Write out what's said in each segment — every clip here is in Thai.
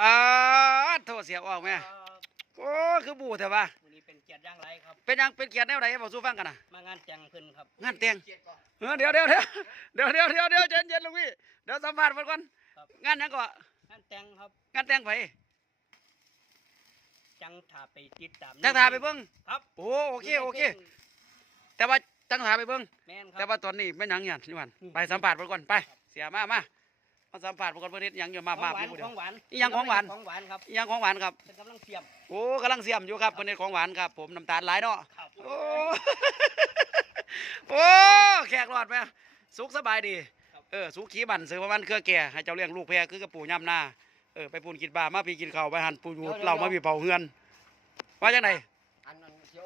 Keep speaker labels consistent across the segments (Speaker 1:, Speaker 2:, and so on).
Speaker 1: ปาดโทษเสียออกแม่โอ้คือบูเถอะวะ
Speaker 2: วันนี้เป็นเกียรติอย่างไรครับ
Speaker 1: เป็นหยังเป็นเกียรติแนวไหนบอกสู้ฟังกันนะ
Speaker 2: มางานแต่งเพิ่นครับ
Speaker 1: งานแต่งเออเดี๋ยวเดี๋ยวเดี๋ยวเดี๋ยวเดี๋ยวเดี๋ยวเดี๋ยวเย็นเย็นลุงพี่เดี๋ยวสัมภาษณ์เพิ่นก่อน
Speaker 2: ครับ
Speaker 1: งานหยังก็
Speaker 2: งานแต่งครับ
Speaker 1: งานแต่งไผ
Speaker 2: จังถาไปติดตาม
Speaker 1: จังทาไปเบิ่ง
Speaker 2: ครับ
Speaker 1: โอ้โอเคโอเค แต่ว่าจังทาไปเบิ่ง
Speaker 2: แม่นค
Speaker 1: แต่
Speaker 2: รับ
Speaker 1: ว่าตอนนี้ไม่นหยังหยันนี่วัน
Speaker 2: อืม
Speaker 1: ไปสัมภาษณ์เพิ่นก่อนไป เสียมามา มาสัมภาษณ์เพิ่นก่อนเพิ่นเฮ็ดหยังอยู่มา
Speaker 2: ข
Speaker 1: มา
Speaker 2: องหวาน
Speaker 1: ผู้เดี
Speaker 2: ข
Speaker 1: ยว
Speaker 2: องหวาน
Speaker 1: อีหยังของหวาน
Speaker 2: ของหวานครับ
Speaker 1: อีหยังของหวานครับ
Speaker 2: เป็นกำลังเสียบ
Speaker 1: โอ้กำลังเสียมอยู่ครับเพิ่นเฮ็ดของหวานครับ ผมน้ำตาลหลายเนาะ
Speaker 2: ครับ
Speaker 1: โอ้โอ้แขกรอดไหมสุขสบายดีเออสุขขีบันเสือประมันเครือแก่ให้เจ้าเลี้ยงลูกแพรคือกระปูย่ำหน้าเออไปปูนกินบามาพี่กินข้าวไปหันปูอยู่เรามาพี่เป่าเฮือนว่าจังได
Speaker 3: อันนั้นเสีย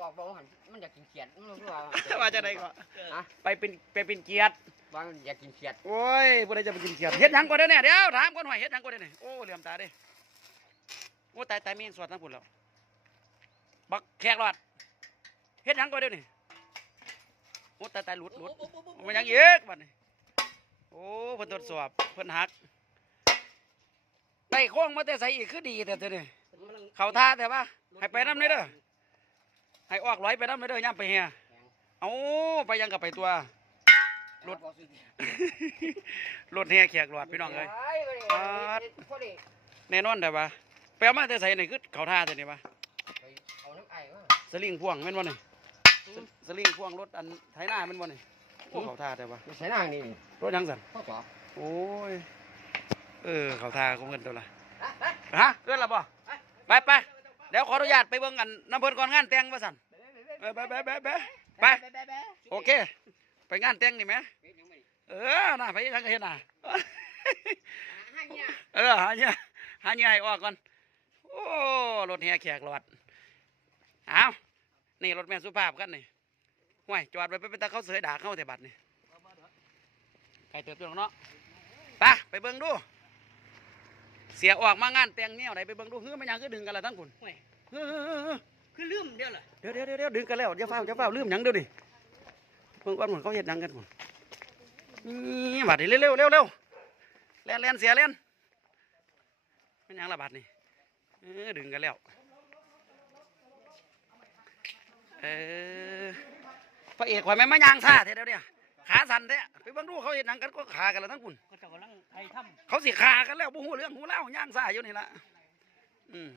Speaker 3: ออกบ่หันมันอยากกินเขียดมันรู้ว่า
Speaker 1: ว่าจังไดก็
Speaker 2: เออ
Speaker 3: ฮะ
Speaker 1: ไปเป็นไปเป็นเกียรติ
Speaker 3: ว่ามันอยากกินเขียด
Speaker 1: โอ้ยบ่ได้จะไปกินเกียรติเฮ็ดหยังก่อนเด้อเนี่ยเดี๋ยวถามก่อนหน่อยเฮ็ดหยังก่อนเด้อเนี่ยโอ้เหลี่ยมตาเด้โอ้ตายตายมีสวดทั้งพุ่นแล้วบักแขกรอดเฮ็ดหยังก่อนเด้อนี่โอ้ตายตายหลุดหลุดมันยังอีกบัดนี้โอ้เพิ่นตรวจสอบเพิ่นหักได้โค้งมาแต่ใส่อีกคือดีแต่เดี๋ยวนี้
Speaker 2: เพิ่นกำลัง
Speaker 1: เขาท่าแต่ว่าให้ไปน้ำนี่เด้อ ให้ออกร้อยไปน้ำนี่เด้อย่ำไปเฮียเอาไปยังกับไปตัวรถรถเฮียแขกหลอดพี่น้องเลย
Speaker 3: ปาดพอดี
Speaker 1: แน่นอนแต่ว่าไปเอามาแต่ใส่นี่คือเขาท่าแต่นี่ปะ
Speaker 3: ไปเอาน้ำไอ้มา
Speaker 1: สลิงพ่วงแม่นบ่นี่สสลิงพ่วงรถอันไถนาแม่นบ่นี่โอ้เขาท่าแต่ว่า
Speaker 3: ไม่ใช่นางนี่
Speaker 1: รถยังสั่น
Speaker 3: ข้อสอบ
Speaker 1: โอ้ยเออเขาทาคงเงินตัวละฮะเกินละบ่ไปไปเดี๋ยวขออนุญาตไปเบิ่งกันน้ำเพิ่นก่อนงานแต่งว่าสั่นเออไปไปไปไปไปโอเค ไปงานแต่งนี่ไหมเออน่าไปยังก็เห็นน่ะเออหาเนี่ยหาเนี่ยให้ออกก่อนโอ้รถแห่แขกรถเอานี่รถแม่สุภาพกันนี่ห่วยจอดไปเป็นตาเขาเสือด่าเข้าแต่บัดนี่ไก่เติบโตเนาะไปไปเบิ่งดู เสียออกมางานแต่งแนวไหนไปเบิ่งดูเฮ้ยมันยังคือดึงกันละทั้งคุณ
Speaker 2: ห่วย
Speaker 1: เฮ้ยเฮ้ยเฮ้ยเฮ้ย
Speaker 2: คือลืมเดี๋ยวล่ะ
Speaker 1: เดี๋ยวเดี๋ยวเดี๋ยวเดี๋ยวดึงกันแล้วอย่าเฝ้าอย่าเฝ้าลืมหยังเดี๋ยวดิเพิ่งก่อนหมดเขาเฮ็ดหยังกันหมดนี่บาดนี้เร็วเร็วเร็วเร็วเล่นเล่นเสียเล่นมันหยังละบาดนี่เออดึงกันแล้วเออพระเอกข่อยแม่นมายางซ่าเท่เดียวเนี่ยขาสั่นเท้ไปเบิ่งดูเขาเฮ็ดหยังกันก็ขากันแล้วทั้งคุณ
Speaker 2: ก็จะกำลังไทยทำ
Speaker 1: เขาสิขากันแล้วบ่ฮู้เรื่องฮู้เล่าวย่างซ่าอยู่นี่ละอืม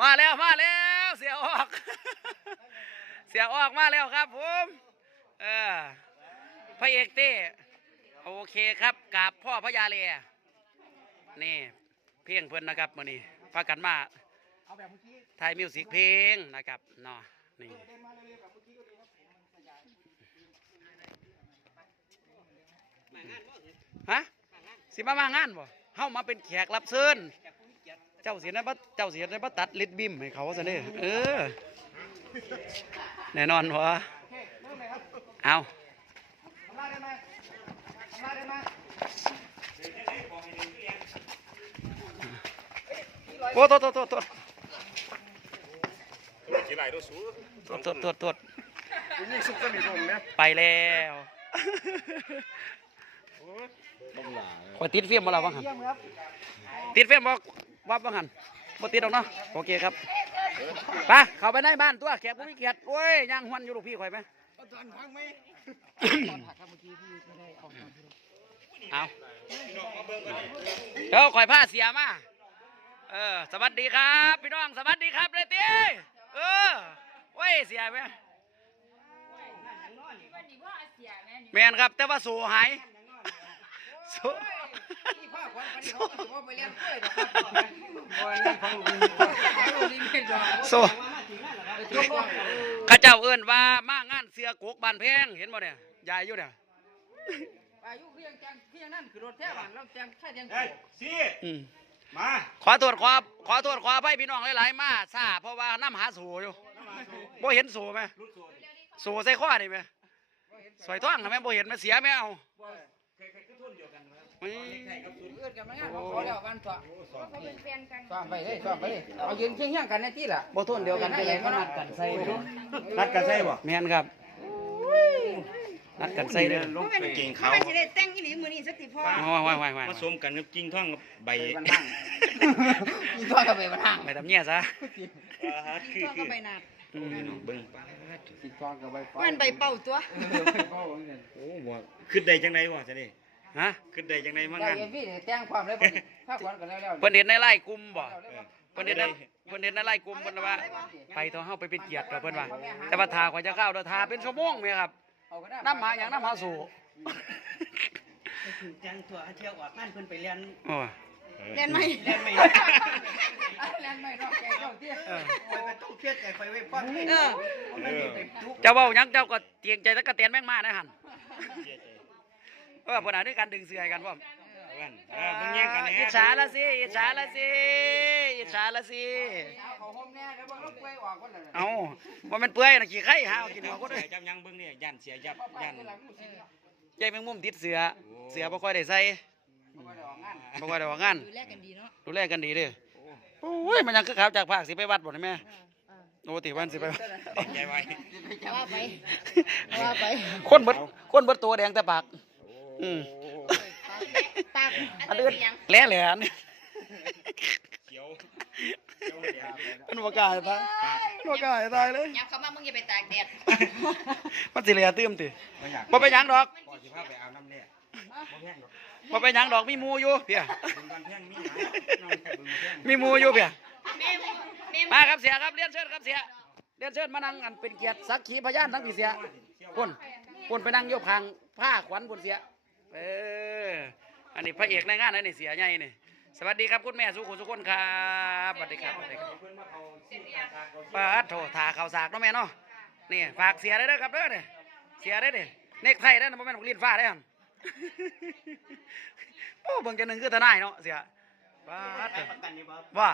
Speaker 1: มาแล้วมาแล้วเสียออก เสียออกมาแล้วครับผมเออพระเอกเต้โอเคครับกับพ่อพญาเลนี่เพลงเพิ่นนะครับมื้อนี้พากันมา
Speaker 2: เอาแบบเมื่อกี้
Speaker 1: ถ่ายมิวสิกเพลงนะครับเนาะนี่
Speaker 2: มางานบ่เหรอ
Speaker 1: ฮะสิมามางานบ่เฮามาเป็นแขกรับเชิญ
Speaker 2: แต่ผู้มีเกียรติ
Speaker 1: เจ้าเสียได้บ่เจ้าเสียได้บ่ตัดลิดบิมให้เขาซะเด้เออแน่นอนวะเอาโอ้โทษโทษโทษโทษ
Speaker 4: กี่ไหลตัวสูง
Speaker 1: โทษโทษโทษโทษ
Speaker 4: นี่ซุปกระดิ่งเนี่ย
Speaker 1: ไปแล้ว คอยติดเฟียมมาแล้วบ้างหันติดเฟียมบ่ว่าบ้างหันบ่ติดหรอกเนาะโอเคครับไปเข้าไปในบ้านตัวแขกผู้มีเกียรติโอ้ยย่างหวนอยู่ลูกพี่ข่อยไหม
Speaker 3: ตอนพังไหมตอนผักเมื่อกี้พี่ไม่ได้เอา
Speaker 1: เอาเดี๋ยวข่อยผ้าเสียมาเออสวัสดีครับพี่น้องสวัสดีครับเลยตีเออเว้ยเสียไหมแมนครับแต่ว่าสูหาย สู
Speaker 3: ที่ผ้าควันกันเขาก็ว่าไปเลี้ยงกล้วยดอกครับวันนี้ของลุงนี่ไม่ดอก
Speaker 1: สู
Speaker 2: ว่ามาถึงงานเหรอครับ
Speaker 3: จบว่า
Speaker 1: ข้าเจ้าเอิ้นว่ามางานเสือกกบานแพงเห็นบ่เนี่ยยายอยู่เนี่ย
Speaker 3: อายุเพียงจังเพียงนั่นคือรถแท้บ้านเราจังแค่ยัง
Speaker 4: เฮ้ยซี
Speaker 1: อืม
Speaker 4: มา
Speaker 1: ขอโทษขอขอโทษขออภัยพี่น้องหลายๆมาซาเพราะว่าน้ำหาสูอยู่บ่เห็นสูไหม
Speaker 4: ลุดสู
Speaker 1: สูใส่ข้อนี่ไหมสวยท้องทำไมบ่เห็นมาเสียไหมเอา
Speaker 4: ใครใครก็ทุ่นเดียวกันครับ
Speaker 1: อืม
Speaker 4: ใครกับสุด
Speaker 3: เอื้อนกันมางานเขาขอแล้ววันต่อ
Speaker 5: เขาเป็นแฟนกัน
Speaker 3: ซ้อมไปเลยซ้อมไปเลยเอายืนเคียงๆกันในที่ล่ะ
Speaker 1: บ่ทุนเดียวกันไปยังมานัดกันใส่ดู
Speaker 4: นัดกันใช่ป่ะ
Speaker 1: แม่นครับนัดกันใส่เด้อ
Speaker 5: ลงไปเก่งเขาสิได้แต่งอีหลีมื้อนี้สักทีพ่อ
Speaker 1: โอ้ยว้ายว้ายว้าย
Speaker 4: มาสมกันกับกิ่งท่องกับใบ
Speaker 3: ไปบ้านห้างมีตัวกับไปบ้านห้าง
Speaker 1: ไปทำเนียซะ
Speaker 4: อ่าคือ
Speaker 5: ก็
Speaker 4: คือ
Speaker 5: ไปนาด
Speaker 1: อืม
Speaker 4: เบิ่งปาด
Speaker 3: สิตัวกับไปฟ้า
Speaker 5: มันใบเป่าตัว
Speaker 3: เออไปฟ้าเหมือนกัน
Speaker 4: โอ้บ่ขึ้นได้จังไดวะจะนี่
Speaker 1: ฮะ
Speaker 4: ขึ้นได้จังไดมา
Speaker 3: ได้
Speaker 4: งาน
Speaker 3: เอ็มวีเนี่ยแต่งความเลยบ่ถ้าขวัญกันแล้วแล้ว
Speaker 1: เพิ่นเห็นในไล่กลุ่มบ่
Speaker 3: แล้วแล้ว
Speaker 1: เพิ่นเห็นในเพิ่นเห็นในไล่กลุ่มเพิ่นว่าไปตัวเฮาไปเป็นเกียรติกับเพิ่นว่าแต่ว่าทาข่อยจะเข้าเด้อทาเป็นชั่วโมงแม่ครับ
Speaker 3: เอาก็ได้
Speaker 1: น้ำหาหยังน้ำหาสู่
Speaker 2: ไปถึงจังตัวเที่ยวออกงานเพิ่นไปเรียน
Speaker 1: โอ้ย
Speaker 5: เล่นไหม
Speaker 2: เรียนไม่
Speaker 3: แลนไม่นอกใจเจ้าเตี้ย
Speaker 1: เออ
Speaker 2: คอยไปต้องเชื่อใจคอยไว้ฟัง
Speaker 5: เออ
Speaker 2: มันมีไปทุก
Speaker 1: เจ้าเว้าหยังเจ้าก็เตียงใจตะกะเตียนแม่งมานะหั่นเออเพิ่นหาด้วยกันดึงเสื้อให้กันพร้อม
Speaker 4: กันอ่าเบิ่งแย่งกันแหน่
Speaker 1: อิจฉาละสิอิจฉาละสิอิจฉาละสิ
Speaker 3: เอาเขาห่มแน่แล้วบ่ลงไปออกคนละ
Speaker 1: เอาบ่แม่นเปื่อยน่ะขี้ไข่หาเอากินเอาคนเด้
Speaker 4: เสี
Speaker 1: อย
Speaker 4: จับยังเบิ่งนี่ยันเสียยับ
Speaker 3: ป้า
Speaker 4: ยัน
Speaker 3: คือหลังมูสิบ่
Speaker 1: ใหญ่แมงมุมติดเสือเสือบ่ค่อยได้ใส่
Speaker 3: ได้ออกงาน
Speaker 1: บ่ค่อยได้ออกงาน
Speaker 5: ดูแลกันดีเนาะ
Speaker 1: ดูแลกันดีเด้อโอ้ยมันยังคือขาวจากภาคสิไปวัดบ่ได้แม่โอ้ติวันสิไปวัด
Speaker 4: ใจไว้
Speaker 5: ว่าไปว่าไป
Speaker 1: คนเบิดคนเบิดตัวแดงแต่ปาก อืม
Speaker 5: ปาก
Speaker 1: อันอื่นแหล่แหลน
Speaker 4: เขียวเขียวเลยครับ
Speaker 1: มันบ่กล้าให้ตายมันบ่กล้าให้ตายเลย
Speaker 5: ยับเข้ามามึงอย่าไปตากแดด
Speaker 1: มันสิแหล่ตื้มติ
Speaker 4: บ่อยาก
Speaker 1: บ่เป็นหยังดอก
Speaker 4: พ่อสิพาไปอาบน้ำแน่บ่แพงดอก
Speaker 1: บ่เป็นหยังดอกมีหมู่อยู่เพีย
Speaker 4: เบิ่งกันแพงมีหยังน้องแค่เบิ่งแพง
Speaker 1: มีหมู่อยู่เพีย
Speaker 5: แม่แม่
Speaker 1: มาครับเสียครับเรียนเชิญครับเสียเรียนเชิญมานั่งอันเป็นเกียรติสักขีพยานทั้งพี่เสียคนคนไปนั่งอยกคางผ้าขวัญคนเสีย เออ อันนี้พระเอกในงานอันนี้เสียใหญ่นี่ สวัสดีครับคุณแม่สุขุสุขคนครับสวัสดีครับสวัสดีครับป้าดโถทาข่าวสากเนาะแม่เนาะนี่ฝากเสียได้เด้อครับเด้อเนี่ยเสียได้เด้อเนกไทยได้อนะบ่แม่นของลิ้นฟ้าได้อหั่นโอ้เบิ่งจะหนึ่งคือทนายเนาะเสียป้าดโถ
Speaker 2: ประกันนี่บ่
Speaker 1: ว่า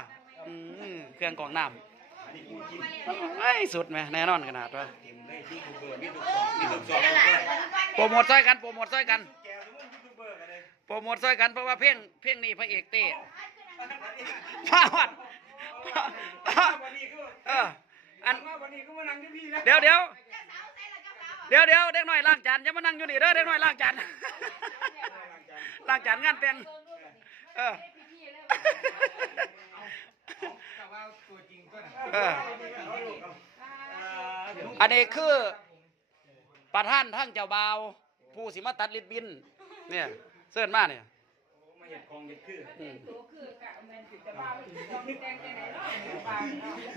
Speaker 1: อืมเครื่องกรองน้ำไอ้ยสุดไหมแน่นอนขนาดว่า
Speaker 4: เต็มเลยที่กูเบอร์มีทุกสองมีทุกสอง
Speaker 1: โปรโมทซอยกันโปรโมทซอยกัน
Speaker 4: ร์กันเลย
Speaker 1: โปรโมทซอยกันเพราะว่าเพลงเพลงนี้พระเอกเต้พาวัด
Speaker 4: วันนี้ก็
Speaker 1: เอออัน
Speaker 4: วันนี้ก็มานั่งที่พี่แล้ว
Speaker 1: เดี๋ยวเดี๋ยวเดี๋ยวเดี๋ยวเด็กน้อยล้างจานอย่ามานั่งอยู่นี่เด้อเด็กน้อยล้างจานล้างจานงานแต่งเออ
Speaker 3: แต่ว่าตัวจริงก็
Speaker 1: เอออันนี้คือประธานทั้งเจ้าบ่าว ผู้สิมาตัดลิดบินเนี่ย เสิร์นมาเนี่ย
Speaker 4: มาเห็นกองเห็นคือ
Speaker 1: อืม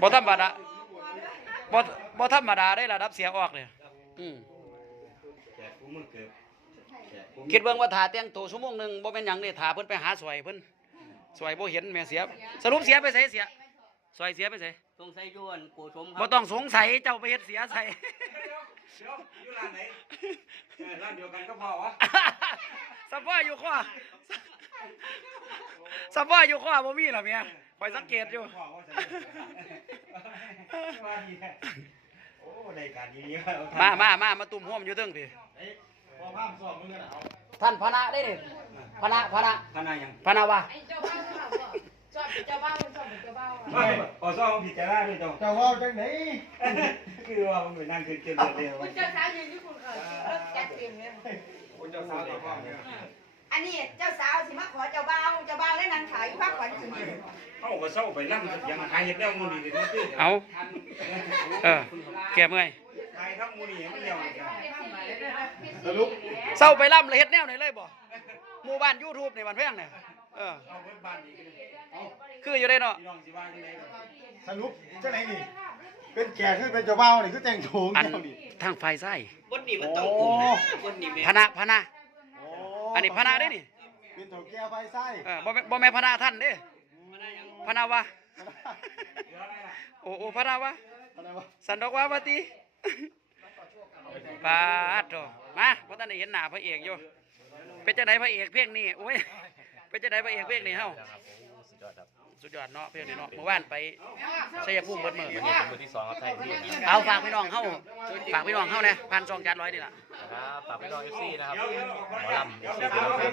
Speaker 1: บ่ธรรมดาบ่บ่ธรรมดาได้ระดับเสียงออกเนี่ยอืม
Speaker 4: แกกูมือเกือบแกกู
Speaker 1: คิดเบิ่งว่าถ่าแต่งตัวชั่วโมงหนึงบ่แม่นหยังนี่ถ่าเพิ่นไปหาสวยเพิ่นสวยบ่เห็นแม่เสีย สรุปเสียไปไสเสียสวยเสียไปไส
Speaker 2: สงสัยอยวนโกชมค
Speaker 1: บ่
Speaker 2: รับ
Speaker 1: ต้องสงสัยเจ้าไปเฮ็ดเสียใส่
Speaker 4: เดี๋ยวอยู่ร้านไหนเออร้านเดียวกันก็พอวะ
Speaker 1: สัมพ่ออยู่ข้อสัมพ่ออยู่ข้อบ่มีหรอเมียคอยสังเกตอยู่
Speaker 4: พอว่าจะว่าดีแท้โอ้รายการดีๆ
Speaker 1: มามามามาตุ่มห่วมอยู่เทิงพี่
Speaker 4: พอภาพสอบมึงกันเอา
Speaker 1: ท่านพระได้เด้พระพระ
Speaker 4: ขนาดยัง
Speaker 1: พระว่า
Speaker 5: ชอบเป็นเจ้าบ้านชอบเป็นเจ้าบ้าน
Speaker 4: ไม่พอสอบผิดจะได้ด้วยจ้ะ
Speaker 3: เจ้าว่าจังไหน
Speaker 4: คือว่ามันเป็นนั่งคือเกินเดียว
Speaker 5: คุณเจ้าสาวยืนที่คุณเขาจัดเต็มเลย
Speaker 4: คุณเจ้าสาวตัวพ่อเนี่ย
Speaker 5: อันนี้เจ้าสาวสิมาขอเจ้าบ่าวเจ้าบ่าวได้นางขายอยู่ภาคขวัญสิ
Speaker 4: เขาก็เศร้าไปล่ำยังหายเห็ดแล้วมูนี่เลยตื้อ
Speaker 1: เอาเออ แก่เมื่อย
Speaker 4: หายทั้งมูนี่มันเดียวกัน
Speaker 3: สรุป
Speaker 1: เศร้าไปล่ำเลยเฮ็ดแนวไหนเลยบ่หมู่บ้าน YouTube ในบ้านแพงเนี่ย เออ
Speaker 4: เอาเบิดบ้านอีก
Speaker 1: คืออยู่ได้เนาะ
Speaker 4: พี่น้องสิว่าจังได๋
Speaker 6: สรุปจังไหนนี่ เป็นแก่ขึ้นเป็นเจ้าบ่าวนี่คือแต่งโถง
Speaker 1: อัน
Speaker 6: เจ้านี่
Speaker 1: ทางไฟไส้
Speaker 2: บนนี่มันต้องกลุ่มนะบนนี่แม่
Speaker 1: พนะพนะ
Speaker 6: โอ้
Speaker 1: อันนี้พนะได้นี่
Speaker 6: เป็นโถงแก้วไฟไส้
Speaker 1: เออบ่แม่นบ่แม่นพนะท่านเด้พนะวะโอ้โอ้พนะวะ
Speaker 6: อะไรวะ
Speaker 1: สันดอกว่าวาติปาดโถมาเพราะท่านได้เห็นหน้าพระเอกอยู่ เป็นจังไดพระเอกเพลงนี้โอ้ย เป็นจังไดพระเอกเพลงนี้เฮาสุดยอดเนาะเพลงนี้เนาะเมื่อวานไปชัยภูมิเบิดมื้อ
Speaker 7: มือที่สองครับไทยที่
Speaker 1: เอาฝากพี่น้องเฮาฝากพี่น้องเฮานะพันสองจานร้อยนี่ล่ะ
Speaker 7: นะครับฝากพี่น้องเอฟซีนะครับหมอลำเอฟซีเป็นลูกแพ้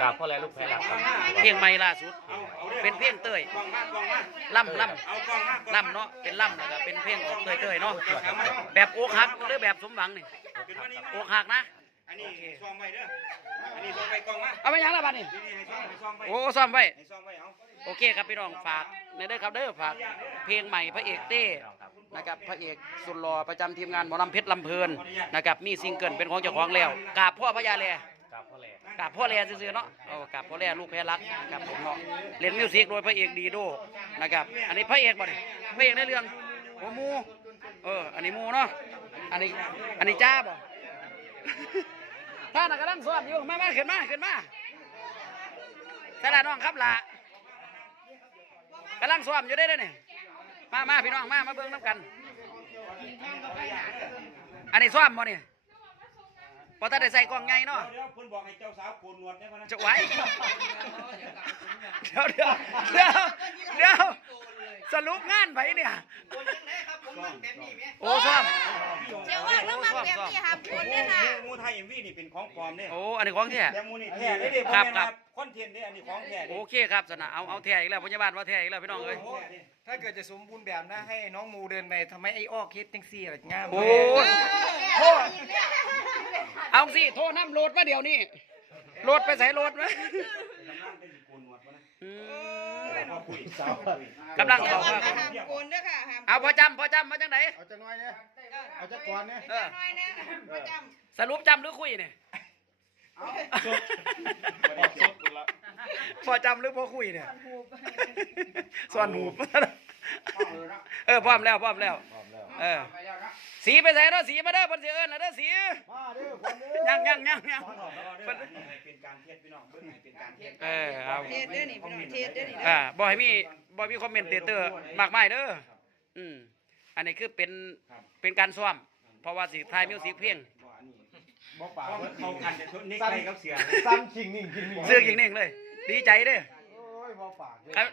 Speaker 7: กราบพ่อแลลูกแพ้หลักครับ
Speaker 1: เพลงใหม่ล่าสุด
Speaker 4: เอาเอาเด้อ
Speaker 1: เป็นเพลงเต้ย
Speaker 4: กล้องมากล้องมาก
Speaker 1: ล่ำล่
Speaker 4: เอากล้องมากำ
Speaker 1: ล่ำเนาะเป็นล่ำนะครับเป็นเพลงออกเต้ยๆเนาะแบบอกหักหรือแบบสมหวังนี่
Speaker 4: ขึ้นมานี่
Speaker 1: อกหักนะ
Speaker 4: อันนี้ซ่อมไว้เด้อ อันนี้ซ่อมไว้กล้องมา
Speaker 1: เอาไปยังละบัดนี่
Speaker 4: นี่ให้ซ่อมให้ซ่อมไว้
Speaker 1: โอ้ซ่อมไว้
Speaker 4: ให้ซ่อมไว้เอา
Speaker 1: โอเคครับพี่น้องฝากในเด้อครับเด้อฝากเพลงใหม่พระเอกเต้นะครับพระเอกสุดหล่อประจำทีมงานหมอลำเพชรลำเพลินนะครับมีซิงเกิลเป็นของเจ้าของแล้วกราบพ่อพญาแล
Speaker 7: กับพ่อแหลก
Speaker 1: กราบพ่อแลซื่อๆเนาะเอากราบพ่อแลลูกแพ้รักนะครับผมเนาะเล่นมิวสิกโดยพระเอกดีโดนะครับอันนี้พระเอกบ่เนี่ยพระเอกในเรื่องโอ้หมูเอออันนี้หมูเนาะอันนี้อันนี้จ้าบ่ ท่านน่ะกำลังซ้อมอยู่มามาขึ้นมาขึ้นมาแต่ละน้องครับล่ะกำลังซ้อมอยู่ได้ด้อนี่มามาพี่น้องมามาเบิ่งน้ำกัน อันนี้ซ้อมบ่นี่ยพอตาได้ใส่กล้องใหญ่เนาะ
Speaker 4: เดี๋ยวเพิ่นบอกให้เจ้าสาวโกนหนวดได้ป่ะนะ
Speaker 1: จะไหวเดี๋ยวเดี๋ยวเดี๋ยวเดี๋ยว สรุปงานไปเนี่ย โอ้ซ้อม
Speaker 5: เจ้าว่าเรามาแบบนี้ห้ามคนเนี่ยค่ะ
Speaker 4: มูไทยเอ็มวีนี่เป็นของปลอมเนี่ย
Speaker 1: โอ้ อันนี้ของแท้
Speaker 4: แต่มูนี่แท้เลยเด้บ่
Speaker 1: ครับ
Speaker 4: แม่น
Speaker 1: ครั
Speaker 4: ว่า
Speaker 1: บ
Speaker 4: คอนเทนต์เด้อันนี้ของแท้เด้
Speaker 1: โอเคครับสนะเอาเอาแท้อีกแล้วพยาบาลว่าแท้อีกแล้วพี่น้องเอ้ย
Speaker 3: ถ้าเกิดจะสมบูรณ์แบบนะให้น้องมูเดินไปทำไมไอ้อ้อคิดจังซี่แบบงาม
Speaker 1: โอ้ยโทษ เอาสิโทษน้ำโหลดมาเดี๋ยวนี้โหลดไปใส่โหลดไหม
Speaker 4: กำลังเป็นโกนหนวดป่ะนะ
Speaker 1: อืม
Speaker 4: พอคุยสาว
Speaker 1: กำลัง
Speaker 5: เจ้า
Speaker 1: เข้า
Speaker 5: ว่า
Speaker 1: มา
Speaker 5: ห้ามโกนเด้อค่ะห้าม
Speaker 1: เอาพอจำพอจำมาจังไหน
Speaker 6: เอาจักหน่อยเนี่ยเอาจักก่อนเนี่ย
Speaker 1: เออ
Speaker 5: น้อยนะประจ
Speaker 1: สรุปจำหรือคุยเนี่ยพอจำหรือพอคุยเนี่ยสอนหูบเออพร้อมแล้วพร้อมแล้ว
Speaker 6: พร้อมแล้ว
Speaker 1: เออ สีไปใส่เนาะสีมาเด้อเพิ่นสิเอิ้นน่ะเด้อสี
Speaker 6: มาเด้อคนเด้อ
Speaker 1: ยังยังยังยัง
Speaker 4: เพิ่นให้เป็นการเทศพี่น้องเบิ่งให้เป็นการเทศ
Speaker 1: เออเอาำ
Speaker 5: เทศเด้อนี่พี่น้องเทศเด้อนี่
Speaker 1: อ่าบ่ให้มีบ่มีคอมเมนเตอร์มากมายเด้ออืมอันนี้คือเป็นเป็นการซ้อมเพราะว่าสิถ่ายมิวสิกเพลง
Speaker 6: บ่ปาก
Speaker 4: เพราะ
Speaker 6: เบิ
Speaker 4: มัน
Speaker 6: ด
Speaker 4: เข้ากันจะชุดนี้ใส่กับเสือ
Speaker 6: ซ้ำชิงนิ่งชิงนิ่ง
Speaker 1: ซื้อจริงๆเลย ดีใจเด้อ
Speaker 6: โอ้ยบ่ปากเด้อ
Speaker 1: ครับ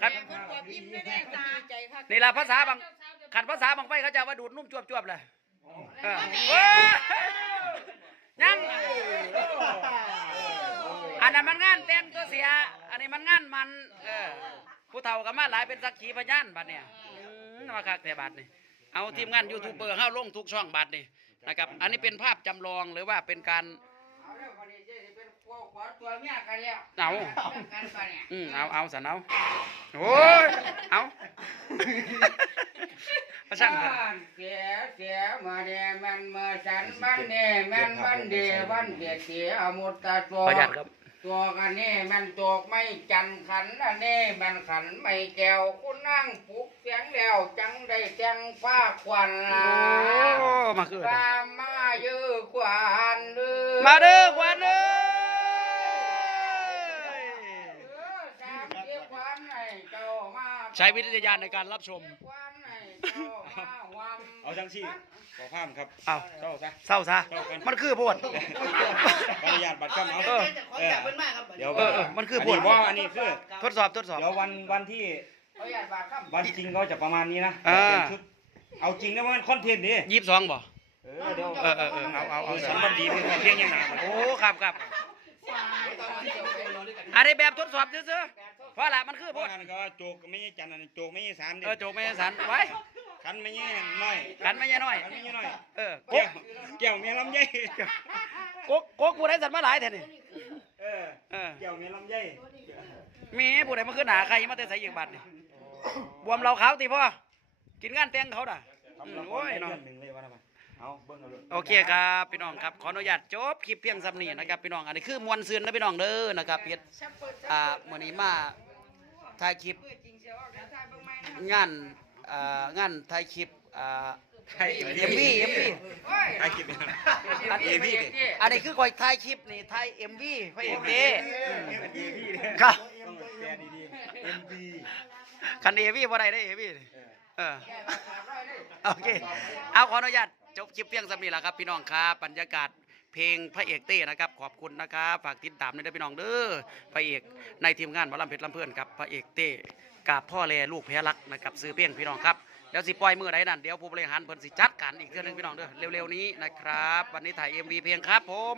Speaker 1: ครับ
Speaker 5: ตัวพิมพ์แน่ๆตาใจค่ะ
Speaker 1: นี่ล่ะภาษาบางขันภาษาบางไฟเขาจะว่าดูดนุ่มจวบๆเลยเออเว้ยยังอันนั้นมันงานแต่งตัวเสีย อันนี้มันงานมันเออผู้เฒ่าก็มาหลายเป็นสักขีพยานบัดเนี่ยอืมมาคักแต่บัดนี่เอาทีมงานยูทูบเบอร์เข้าลงทุกช่องบัดนี่นะครับ อันนี้เป็นภาพจำลองหรือว่าเป็นการ
Speaker 3: เมียกันแล้ว
Speaker 1: เอา
Speaker 3: กันไปเนี่ย
Speaker 1: อืมเอาเอาสันเอาโอ้ยเอามาช่างเถอะ
Speaker 3: เสียเสียมาเดมันมาสันมันเดมันมันเดวันเดียเสียอมุตตะตัว
Speaker 1: ประหยัดครับ
Speaker 3: ตัวกันนี่มันตกไม่จันขันอันนี้มันขันไม่แก้วคุณนั่งปลุกเสียงแล้วจังได้แจ้งฟ้าควัน
Speaker 1: โอ้มาคือ
Speaker 3: ตามมา เยอะกว่าอันเด้อ
Speaker 1: มาเด้อควันเด้อ
Speaker 3: เออตามเรียกควันให้เจ้ามา
Speaker 1: ใช้วิจารณญาณในการรับชม
Speaker 3: ควันให้เจ้ามาหวัง
Speaker 4: เอาจังซี่ขอภาพครับ
Speaker 1: เอา
Speaker 4: เจ้าซะ
Speaker 1: เศร้าซะมันคือโพด
Speaker 4: ขออนุญาตบัตรคำเอา
Speaker 1: เออ
Speaker 4: เออ เดี๋ยว
Speaker 1: เออเออมันคือ
Speaker 4: อัน
Speaker 1: โพ
Speaker 4: นี้
Speaker 1: ด
Speaker 4: ว่าอันนี้คือ
Speaker 1: ทดสอบทดสอบ
Speaker 4: เดี๋ยววันวันที่
Speaker 3: เขาอยากบาดคำ
Speaker 4: วันจริงเขาจะประมาณนี้นะ
Speaker 1: อ่า
Speaker 4: เป็นชุดเอาจริงนะว่ามันคอนเทนต์ดิ
Speaker 1: ยี่สิบสองบ่
Speaker 4: เออเดี๋ยว
Speaker 1: เออเออเออเอาเอาเอา
Speaker 4: เอาสันบันดีเป็นเพียงยังไง
Speaker 1: โอ้ครับครับอันนี้แบบทดสอบซื่อๆเพราะละมันคือ
Speaker 4: พ
Speaker 1: โพ
Speaker 4: ราะ
Speaker 1: ด
Speaker 4: อันก็ว่าโจกไม่ใช่จันโจกไม่ใช่สามเอ
Speaker 1: อโจกไม่ใช่สันไว้
Speaker 4: ขันไม่ใช่น้อย
Speaker 1: กันไม่ใช่น้อย
Speaker 4: ขันไม่ใช่น้อย
Speaker 1: เออ
Speaker 4: แก้
Speaker 1: ก
Speaker 4: วแก้วเมียลำไย
Speaker 1: กกกกผู้ใดสันมาหลายแท้นี่
Speaker 4: เออ
Speaker 1: เออ
Speaker 4: แก้วเมียลำไย
Speaker 1: มีผู้ใดมาขึ้นหนาใครมาแต่ใส่ยิงบัตรนี่บวมเราเขาตีพ่อกินงานแต่งเขาด่ะโอ้ย
Speaker 4: ได้
Speaker 1: เนาะ
Speaker 4: เรื่อง เลยว่าทำไมเอาเบิ้งเอาเลย
Speaker 1: โอเคครับพี่น้องครับขออนุญาตจบคลิปเพียงสำนีนะครับพี่น้องอันนี้คือมวลซืนนะพี่น้องเด้อนะครับเพียรอ่ามื้อนี้มาถ่ายคลิป
Speaker 5: เปิดจริงเชียวเดี๋ยวถ่ายเบิ่งใหม่นะคะ
Speaker 1: งานอ่างานถ่ายคลิปอ่า
Speaker 4: ไทย
Speaker 1: เอ็มวีเอ็มวี
Speaker 4: ไทยคิดเป็น
Speaker 1: อัน
Speaker 4: เอ
Speaker 1: นี้
Speaker 4: พี่
Speaker 1: อันนี้คือคอยถ่ายคลิปนี่ถ่ายเอ็มวีพระเอกเด้
Speaker 4: เอพี่เลย
Speaker 1: ครับ
Speaker 4: ต้องแปลดีๆ MV
Speaker 1: คันเอวีบ่ได้ได้เอวีเออโอเคเอาขออนุญาต จบคลิปเพียงสำนีแหละครับ พี่น้องครับบรรยากาศเพลงพระเอกเต้นะครับ ขอบคุณนะครับฝากติดตามด้วยนะพี่น้องเด้อพระเอกในทีมงานหมอลำเพชรลำเพื่อนครับพระเอกเต้กับพ่อแลลูกแพ้รักนะครับซื้อเพียงพี่น้องครับแล้วสิปล่อยมือไดนั่นเดี๋ยวผู้บริหารเพิ่นสิจัดการอีกเทื่อนึงพี่น้องเด้อเร็วๆนี้นะครับ วันนี้ถ่าย MV เพลงครับผม